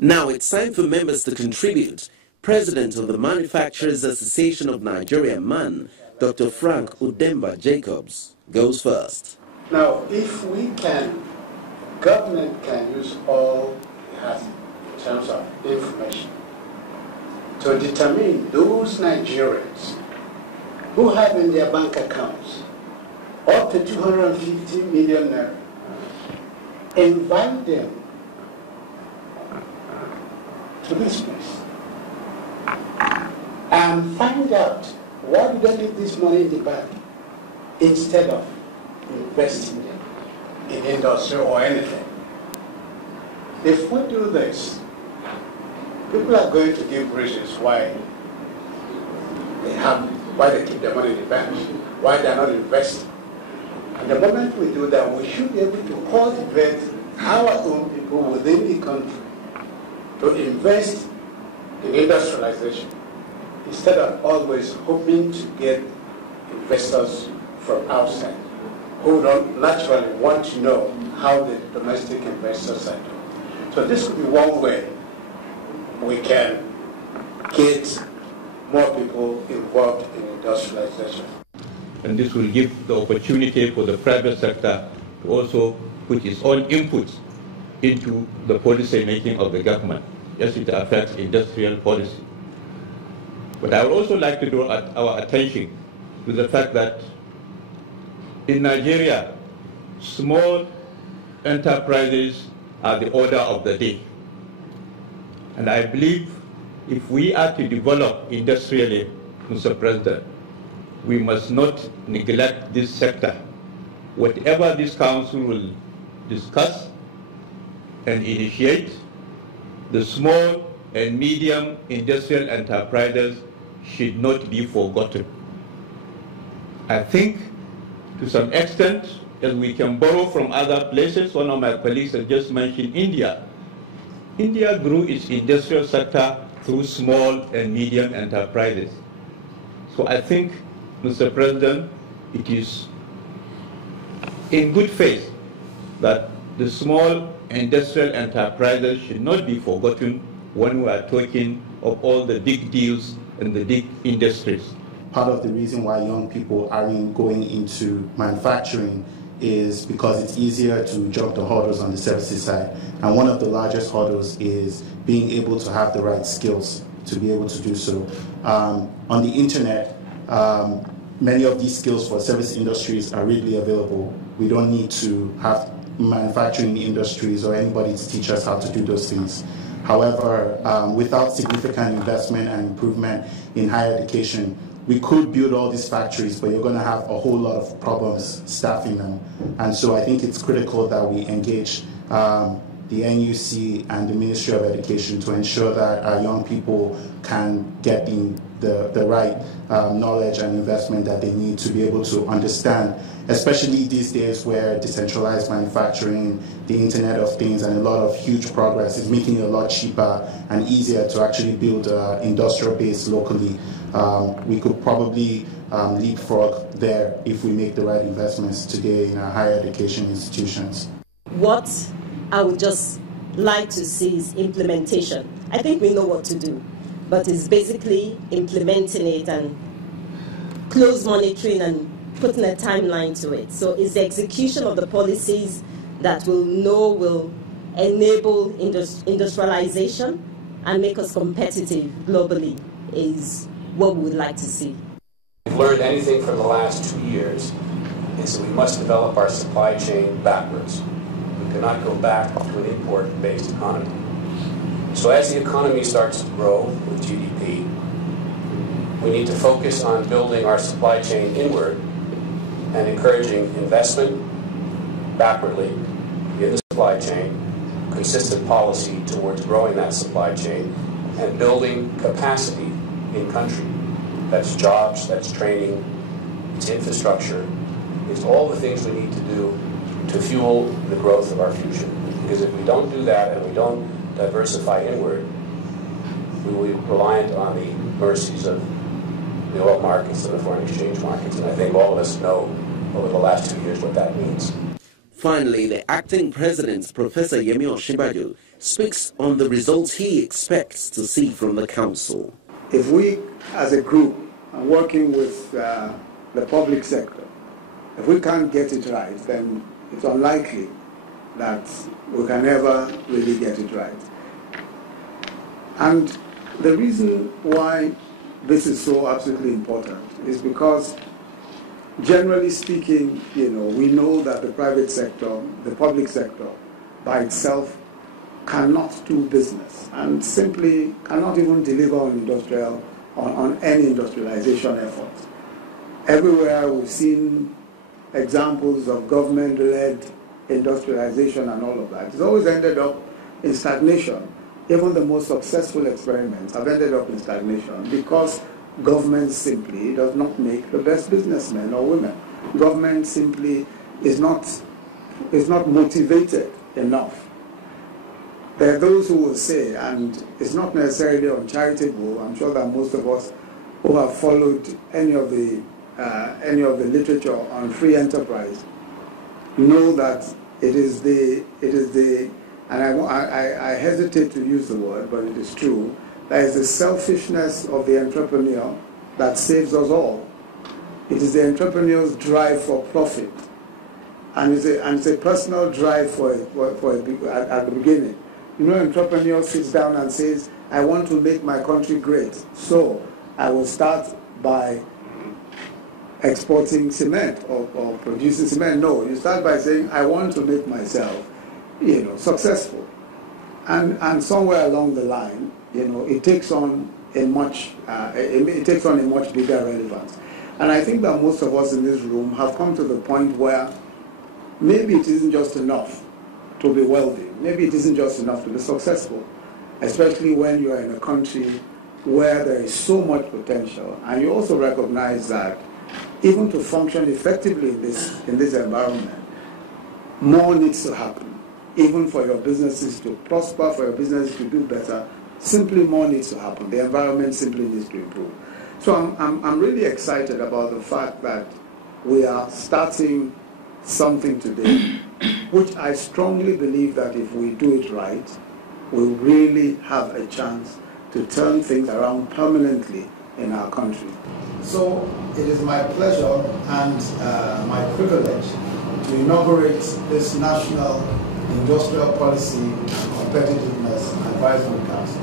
Now it's time for members to contribute. President of the Manufacturers Association of Nigeria, MAN, Dr. Frank Udemba Jacobs, goes first. Now, if we can, government can use all it has in terms of information to determine those Nigerians who have in their bank accounts up to 250 million naira, invite them to this place and find out why do they leave this money in the bank instead of investing them in industry or anything. If we do this, people are going to give reasons why they keep their money in the bank, why they're not investing. And the moment we do that, we should be able to cultivate our own people within the country to invest in industrialization instead of always hoping to get investors from outside who don't naturally want to know how the domestic investors are doing. So this could be one way we can get more people involved in industrialization. And this will give the opportunity for the private sector to also put its own inputs into the policy making of the government as it affects industrial policy. But I would also like to draw our attention to the fact that in Nigeria, small enterprises are the order of the day. And I believe if we are to develop industrially, Mr. President, we must not neglect this sector. Whatever this council will discuss and initiate, the small and medium industrial enterprises should not be forgotten. I think to some extent, as we can borrow from other places, one of my colleagues has just mentioned India. India grew its industrial sector through small and medium enterprises. So I think, Mr. President, it is in good faith that the small industrial enterprises should not be forgotten when we are talking of all the big deals and the big industries. Part of the reason why young people aren't going into manufacturing is because it's easier to jump the hurdles on the services side. And one of the largest hurdles is being able to have the right skills to be able to do so. On the internet, many of these skills for service industries are readily available. We don't need to have manufacturing industries or anybody to teach us how to do those things. However, without significant investment and improvement in higher education, we could build all these factories, but you're going to have a whole lot of problems staffing them. And so I think it's critical that we engage the NUC and the Ministry of Education to ensure that our young people can get the right knowledge and investment that they need to be able to understand, especially these days where decentralized manufacturing, the Internet of Things, and a lot of huge progress is making it a lot cheaper and easier to actually build industrial base locally. We could probably leapfrog there if we make the right investments today in our higher education institutions. What I would just like to see is implementation. I think we know what to do, but it's basically implementing it and close monitoring and putting a timeline to it. So it's the execution of the policies that will enable industrialization and make us competitive globally is what we would like to see. If we've learned anything from the last 2 years, is that we must develop our supply chain backwards. We cannot go back to an import-based economy. So as the economy starts to grow with GDP, we need to focus on building our supply chain inward and encouraging investment backwardly in the supply chain, consistent policy towards growing that supply chain, and building capacity in country. That's jobs, that's training, it's infrastructure, it's all the things we need to do to fuel the growth of our future. Because if we don't do that and we don't diversify inward, we will be reliant on the mercies of the oil markets and the foreign exchange markets. And I think all of us know over the last 2 years what that means. Finally, the acting president, Professor Yemi Osinbajo, speaks on the results he expects to see from the council. If we, as a group, are working with the public sector, if we can't get it right, then it's unlikely that we can ever really get it right. And the reason why this is so absolutely important is because, generally speaking, we know that the private sector, the public sector, by itself cannot do business and simply cannot even deliver on any industrialization efforts. Everywhere we've seen examples of government-led industrialization and all of that. It's always ended up in stagnation. Even the most successful experiments have ended up in stagnation because government simply does not make the best businessmen or women. Government simply is not motivated enough. There are those who will say, and it's not necessarily uncharitable, I'm sure that most of us who have followed any of the literature on free enterprise know that it is the and I hesitate to use the word, but it is true, that is the selfishness of the entrepreneur that saves us all. It is the entrepreneur's drive for profit, and it's a personal drive at the beginning. Entrepreneur sits down and says, I want to make my country great, so I will start by exporting cement or producing cement. No, you start by saying, I want to make myself, successful. And somewhere along the line, it takes on a much bigger relevance. And I think that most of us in this room have come to the point where maybe it isn't just enough to be wealthy. Maybe it isn't just enough to be successful, especially when you are in a country where there is so much potential, and you also recognize that even to function effectively in this environment, more needs to happen. Even for your businesses to prosper, for your businesses to do better, simply more needs to happen. The environment simply needs to improve. So I'm really excited about the fact that we are starting something today, which I strongly believe that if we do it right, we'll really have a chance to turn things around permanently in our country. So it is my pleasure and my privilege to inaugurate this National Industrial Policy and Competitiveness Advisory Council.